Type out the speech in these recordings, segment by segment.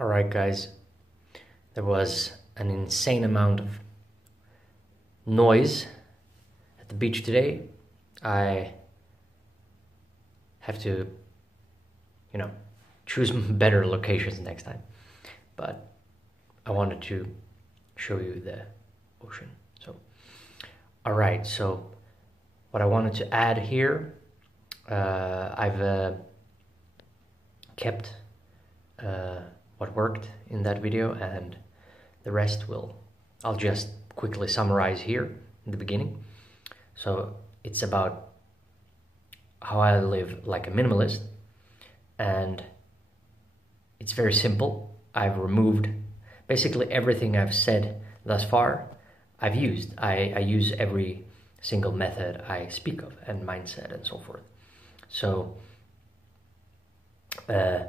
Alright guys, there was an insane amount of noise at the beach today. I have to, choose better locations next time. But I wanted to show you the ocean. Alright, so what I wanted to add here, I've kept what worked in that video, and the rest I'll just quickly summarize here in the beginning. So it's about how I live like a minimalist, and it's very simple. I've removed basically everything I've said thus far. I've used. I use every single method I speak of, and mindset and so forth. So I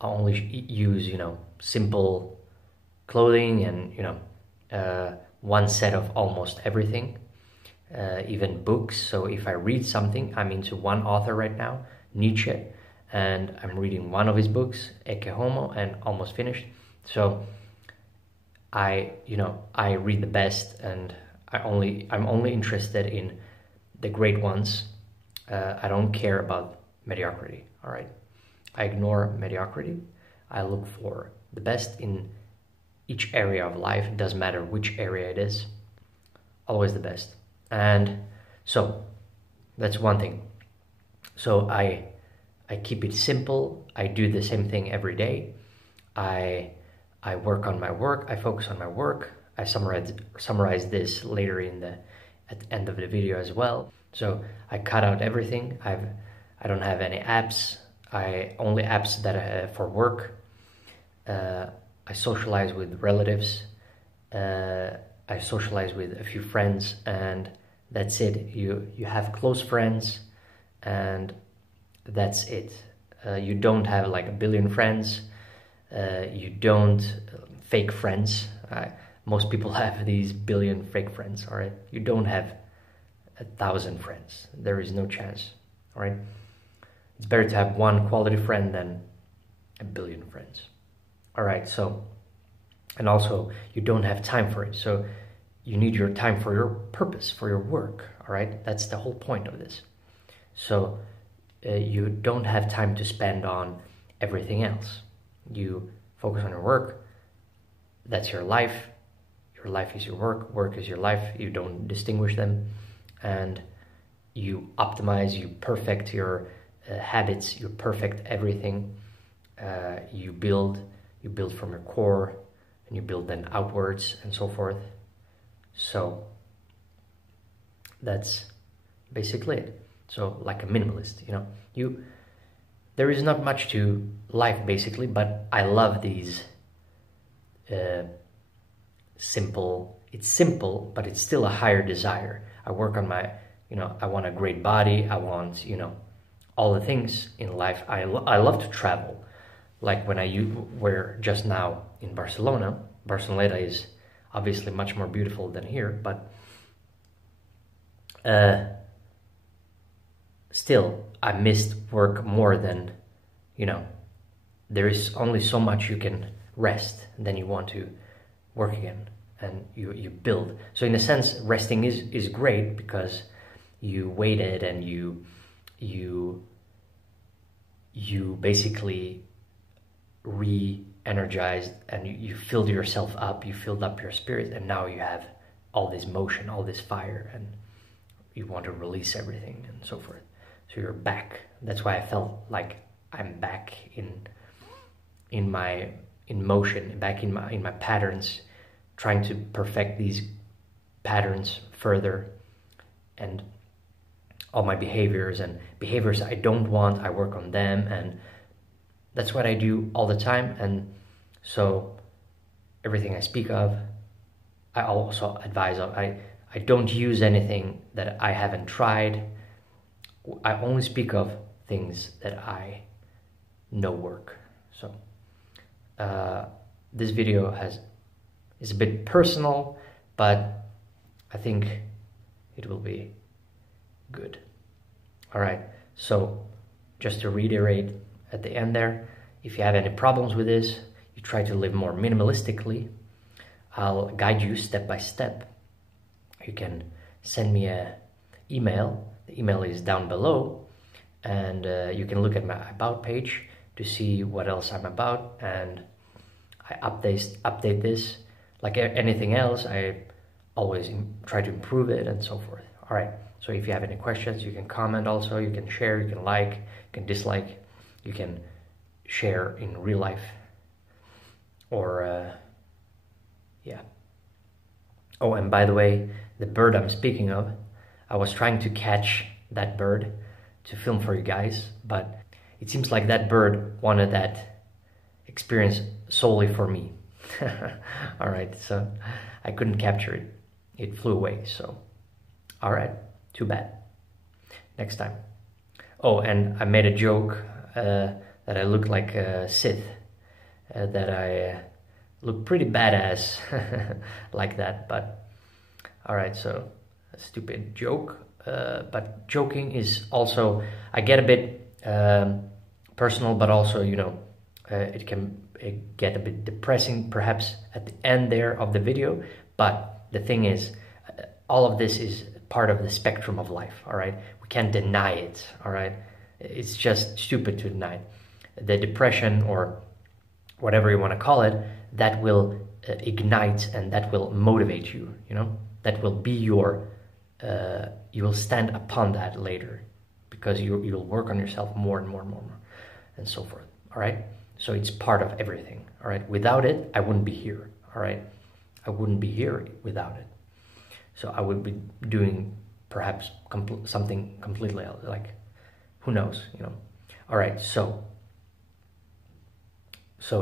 only use, simple clothing and, one set of almost everything, even books. So if I read something, I'm into one author right now, Nietzsche, and I'm reading one of his books, Ecce Homo, and almost finished. So I read the best, and I'm only interested in the great ones. I don't care about mediocrity, all right? I ignore mediocrity. I look for the best in each area of life. It doesn't matter which area it is, always the best. And so that's one thing. So I keep it simple. I do the same thing every day. I work on my work. I focus on my work. I summarize this later at the end of the video as well. So I cut out everything. I don't have any apps. Only apps that I have for work. I socialize with relatives. I socialize with a few friends, and that's it. You have close friends, and that's it. You don't have like a billion friends. You don't fake friends. Most people have these billion fake friends. All right, you don't have 1,000 friends. There is no chance. All right. It's better to have one quality friend than a billion friends. All right, so, and also you don't have time for it. So you need your time for your purpose, for your work, all right? That's the whole point of this. So you don't have time to spend on everything else. You focus on your work. That's your life. Your life is your work. Work is your life. You don't distinguish them. And you optimize, you perfect your habits, you perfect everything. You build from your core, and you build then outwards and so forth. So that's basically it. So like a minimalist, there is not much to life basically, but I love these simple. It's simple, but it's still a higher desire. I work on my, I want a great body. I want, all the things in life. I love to travel. Like when we're just now in Barcelona. Barcelona is obviously much more beautiful than here, but still I missed work more than, there is only so much you can rest, and then you want to work again, and you build. So in a sense, resting is great because you waited and you basically re-energized, and you filled yourself up, you filled up your spirit, and now you have all this motion, all this fire, and you want to release everything and so forth. So you're back. That's why I felt like I'm back in motion, back in my patterns, trying to perfect these patterns further, and all my behaviors I don't want, I work on them, and that's what I do all the time. And so everything I speak of, I also advise of. I don't use anything that I haven't tried. I only speak of things that I know work. So this video is a bit personal, but I think it will be good. All right, so just to reiterate at the end there, if you have any problems with this, you try to live more minimalistically, I'll guide you step by step. You can send me an email. The email is down below, and you can look at my about page to see what else I'm about, and I update this. Like anything else, I always try to improve it and so forth. All right, so if you have any questions, you can comment also, you can share, you can like, you can dislike, you can share in real life, or yeah. Oh, and by the way, the bird I'm speaking of, I was trying to catch that bird to film for you guys, but it seems like that bird wanted that experience solely for me. All right, so I couldn't capture it. It flew away, so all right, too bad. Next time. Oh, and I made a joke that I look like a Sith, that I look pretty badass like that, but all right, so a stupid joke, but joking is also, I get a bit personal, but also, you know, it can get a bit depressing perhaps at the end there of the video, but the thing is, all of this is part of the spectrum of life, all right? We can't deny it, all right? It's just stupid to deny it. The depression, or whatever you want to call it, that will ignite and that will motivate you, you know? That will be your, you will stand upon that later, because you'll work on yourself more and more and more and so forth, all right? So it's part of everything, all right? Without it, I wouldn't be here, all right? I wouldn't be here without it. So I would be doing perhaps something completely else, like, who knows, you know? All right, so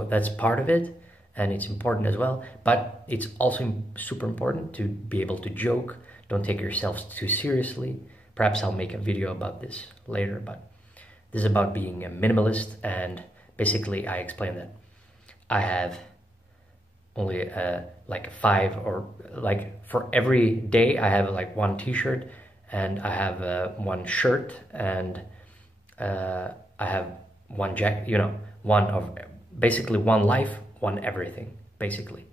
that's part of it, and it's important as well, but it's also super important to be able to joke. Don't take yourself too seriously. Perhaps I'll make a video about this later, but this is about being a minimalist, and basically I explain that I have only like 5, or like for every day I have like 1 t-shirt, and I have 1 shirt, and I have 1 jacket, you know, basically 1 life, 1 everything, basically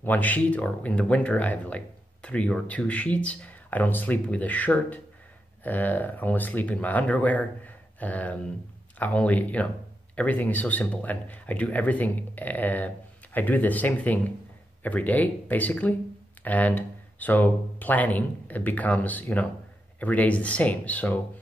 1 sheet, or in the winter I have like 3 or 2 sheets. I don't sleep with a shirt. I only sleep in my underwear. I only, you know, everything is so simple, and I do everything, I do the same thing every day, basically, and so planning becomes, you know, every day is the same, so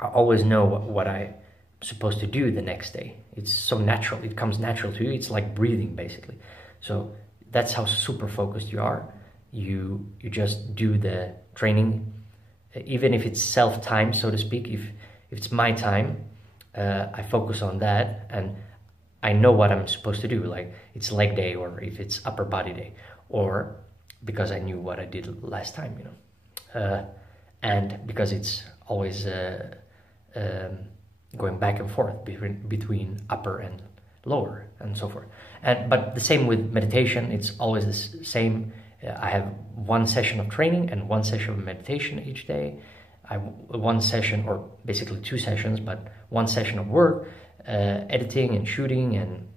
I always know what I'm supposed to do the next day. It's so natural, it comes natural to you, it's like breathing, basically. So that's how super focused you are. You just do the training, even if it's self-time, so to speak. If it's my time, I focus on that, and I know what I'm supposed to do, like it's leg day, or if it's upper body day, or because I knew what I did last time, you know, and because it's always going back and forth between upper and lower and so forth. But the same with meditation, it's always the same. I have 1 session of training and 1 session of meditation each day. I have 1 session, or basically 2 sessions, but 1 session of work, editing and shooting and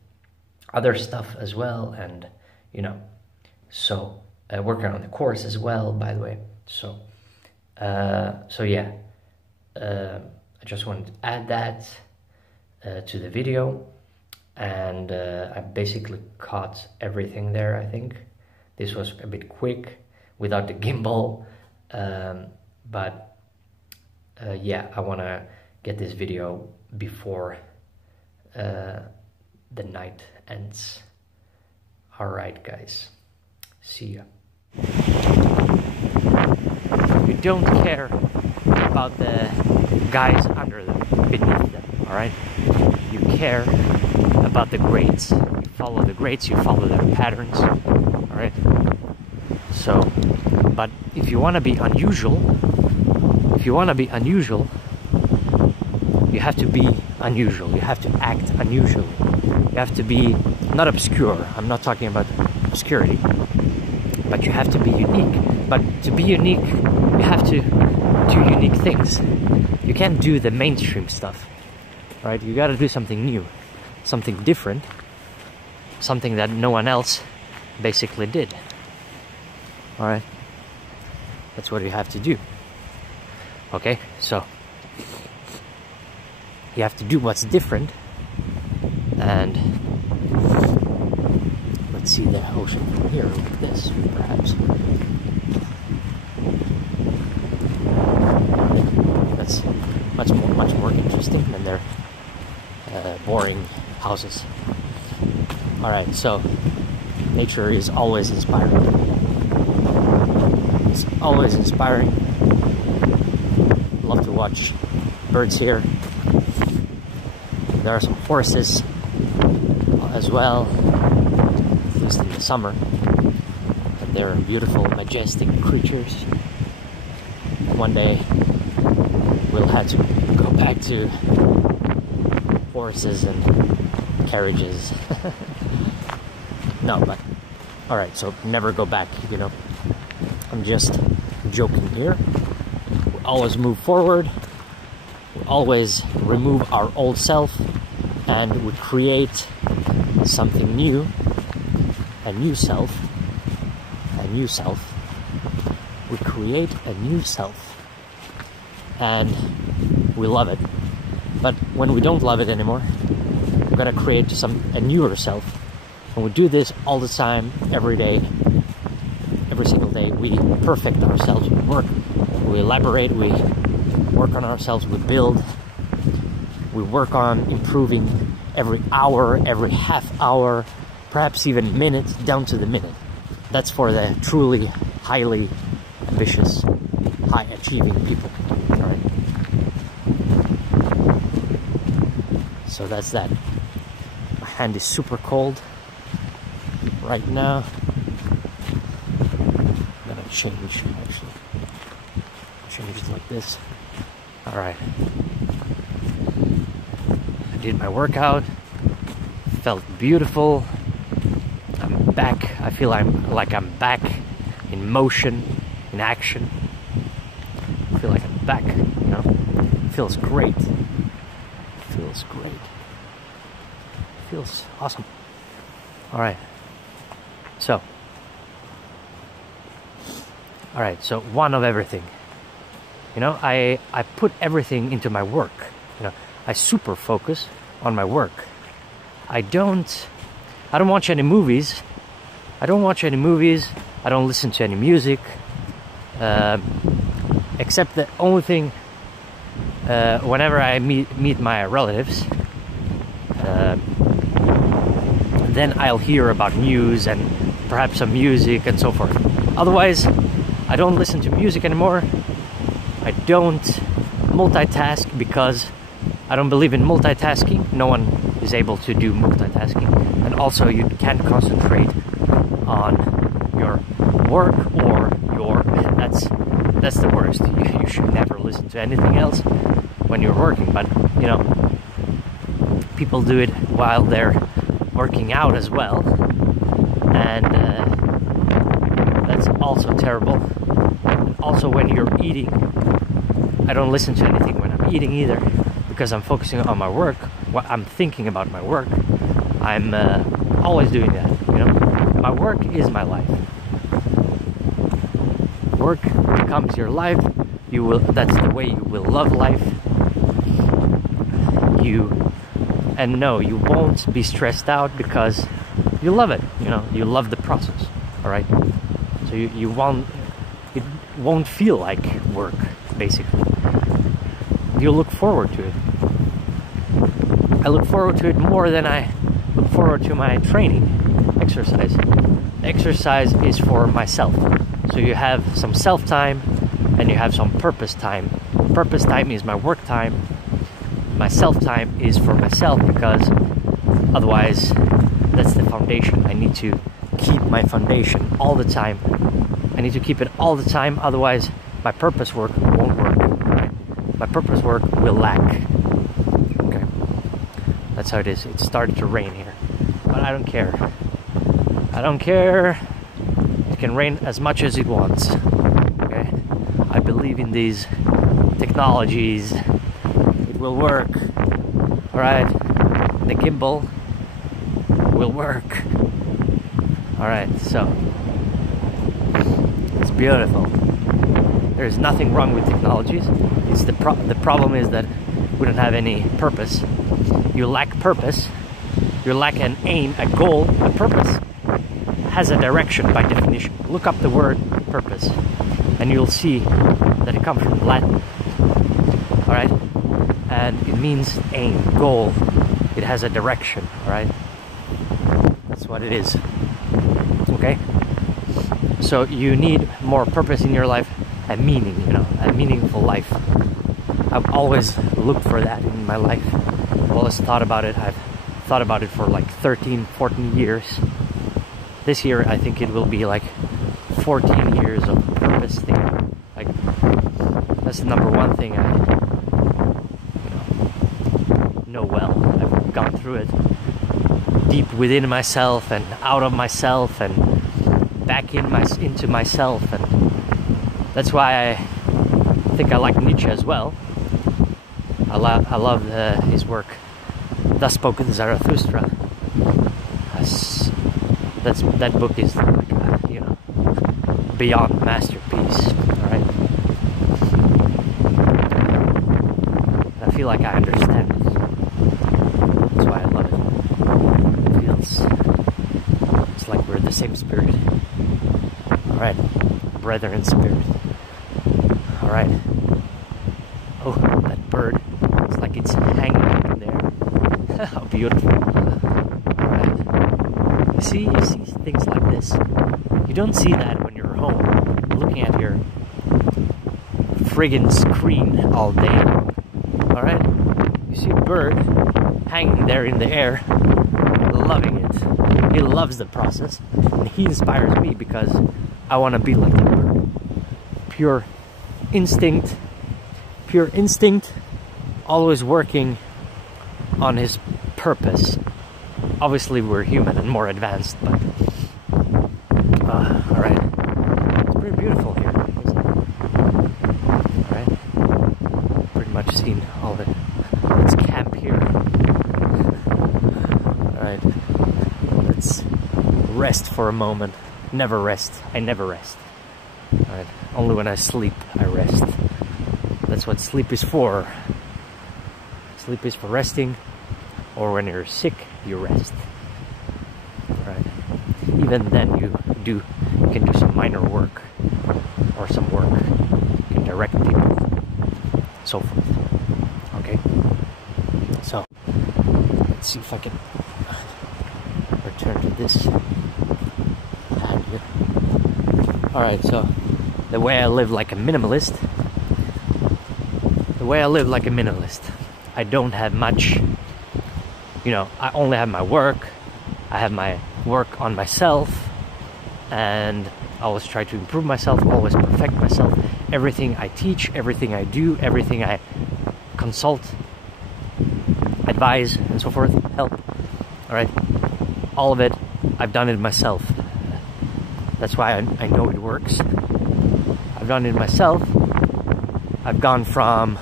other stuff as well, and you know, so working on the course as well, by the way. So yeah, I just wanted to add that to the video, and I basically caught everything there. I think this was a bit quick without the gimbal, but yeah, I want to get this video before the night ends. All right, guys, see ya. You don't care about the guys under them, beneath them, all right? You care about the grades. You follow the grades, you follow their patterns, all right? So, but if you want to be unusual, you have to be unusual. You have to act unusual. You have to be not obscure. I'm not talking about obscurity, but you have to be unique. But to be unique, you have to do unique things. You can't do the mainstream stuff, right? You got to do something new. something different, something that no one else basically did. All right, that's what you have to do. Okay, so you have to do what's different. And let's see the ocean from here. Look at this, perhaps. That's much more interesting than their boring houses. All right, so nature is always inspiring. It's always inspiring. Love to watch birds here. There are some horses as well, at least in the summer. And they're beautiful, majestic creatures. One day we'll have to go back to horses and carriages. No, but alright, so never go back, you know. I'm just joking here. We always move forward. We always remove our old self and we create something new, a new self, we create a new self, and we love it. But when we don't love it anymore, we're gonna create a newer self, and we do this all the time, every day, every single day. We perfect ourselves, we work, we elaborate, we work on ourselves, we build, we work on improving every hour, every half hour, perhaps even minute, down to the minute. That's for the truly highly ambitious, high achieving people. All right. So that's that. My hand is super cold right now. I'm gonna change, actually. Change it like this. All right. Did my workout, felt beautiful. I'm back. I feel like I'm back in motion, in action. I feel like I'm back, you know. Feels great. Feels great. Feels awesome. All right. So one of everything. You know, I put everything into my work. You know, I super focus on my work. I don't watch any movies. I don't listen to any music. Except the only thing, whenever I meet my relatives, then I'll hear about news and perhaps some music and so forth. Otherwise, I don't listen to music anymore. I don't multitask because I don't believe in multitasking. No one is able to do multitasking. And also you can't concentrate on your work or that's the worst. You should never listen to anything else when you're working. But, you know, people do it while they're working out as well. And that's also terrible. And also when you're eating, I don't listen to anything when I'm eating either, because I'm focusing on my work. What I'm thinking about my work. I'm always doing that, you know. My work is my life. Work becomes your life. That's the way you will love life. You won't be stressed out because you love it, you know. You love the process, all right? So it won't feel like work, basically. You look forward to it. I look forward to it more than I look forward to my training, exercise. Exercise is for myself. So you have some self-time and you have some purpose time. Purpose time is my work time. My self-time is for myself, because otherwise that's the foundation. I need to keep my foundation all the time. I need to keep it all the time, otherwise my purpose work won't work, right? My purpose work will lack. Okay. That's how it is. It started to rain here. But I don't care. I don't care. It can rain as much as it wants. Okay? I believe in these technologies. It will work. Alright? the gimbal will work. Alright, so it's beautiful. There's nothing wrong with technologies. It's the problem is that we don't have any purpose. You lack purpose. You lack an aim, a goal. A purpose has a direction by definition. Look up the word purpose and you'll see that it comes from Latin. Alright? And it means aim, goal. It has a direction, alright? That's what it is. Okay? So you need more purpose in your life, a meaning, you know, a meaningful life. I've always looked for that in my life. I've always thought about it. I've thought about it for like 13, 14 years. This year, I think it will be like 14 years of purpose thing. Like, that's the number one thing I know well. I've gone through it deep within myself and out of myself and back into myself, and that's why I think I like Nietzsche as well. I love his work. Thus Spoke Zarathustra. That book is like you know, beyond masterpiece. All right, I feel like I understand it. That's why I love it. It feels it's like we're the same spirit. All right, brethren spirit. All right. Oh, that bird. It's like it's hanging up in there. How beautiful. Alright. You see things like this. You don't see that when you're home, looking at your friggin' screen all day long. Alright? You see a bird hanging there in the air, loving it. He loves the process. And he inspires me because I want to be like that bird. Pure instinct, always working on his purpose. Obviously we're human and more advanced, but alright, it's pretty beautiful here, isn't it? Alright, pretty much seen all the, let's camp here. Alright, let's rest for a moment. Never rest, I never rest. Alright, only when I sleep I rest. That's what sleep is for. Sleep is for resting, or when you're sick, you rest. Right? Even then, you can do some minor work, or some work. You can direct people, so forth. Okay. So let's see if I can return to this hand here. All right. So the way I live like a minimalist. I don't have much, you know, I only have my work. I have my work on myself, and I always try to improve myself, always perfect myself. Everything I teach, everything I do, everything I consult, advise, and so forth, help. All right, all of it, I've done it myself. That's why I know it works. I've done it myself. I've gone from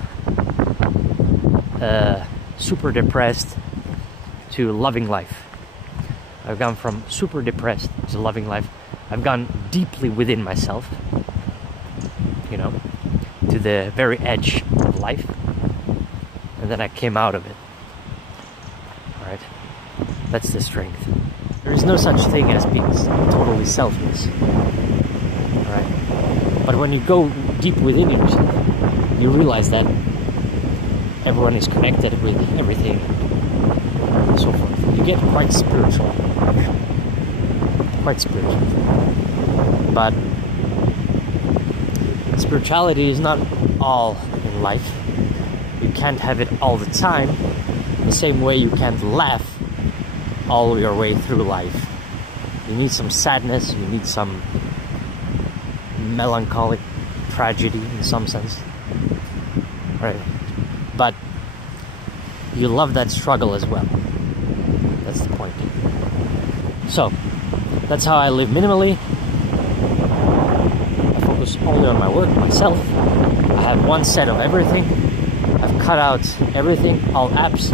super depressed to loving life. I've gone from super depressed to loving life. I've gone deeply within myself, you know, to the very edge of life, and then I came out of it. Alright, that's the strength. There is no such thing as being totally selfless. Alright, but when you go deep within yourself, you realize that everyone is connected with everything, and so forth. You get quite spiritual, actually. Quite spiritual. But spirituality is not all in life. You can't have it all the time. The same way you can't laugh all your way through life. You need some sadness, you need some melancholic tragedy in some sense. Right? But you love that struggle as well. That's the point. So, that's how I live minimally. I focus only on my work, myself. I have one set of everything. I've cut out everything, all apps.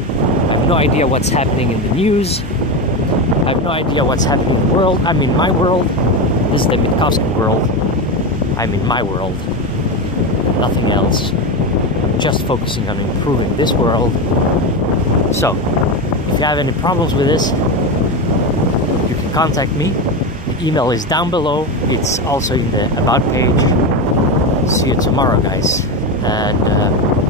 I've no idea what's happening in the news. I have no idea what's happening in the world. I'm in my world. This is the Mitkowski world. I'm in my world. Nothing else. I'm just focusing on improving this world. So, if you have any problems with this, you can contact me. The email is down below. It's also in the About page. See you tomorrow, guys. And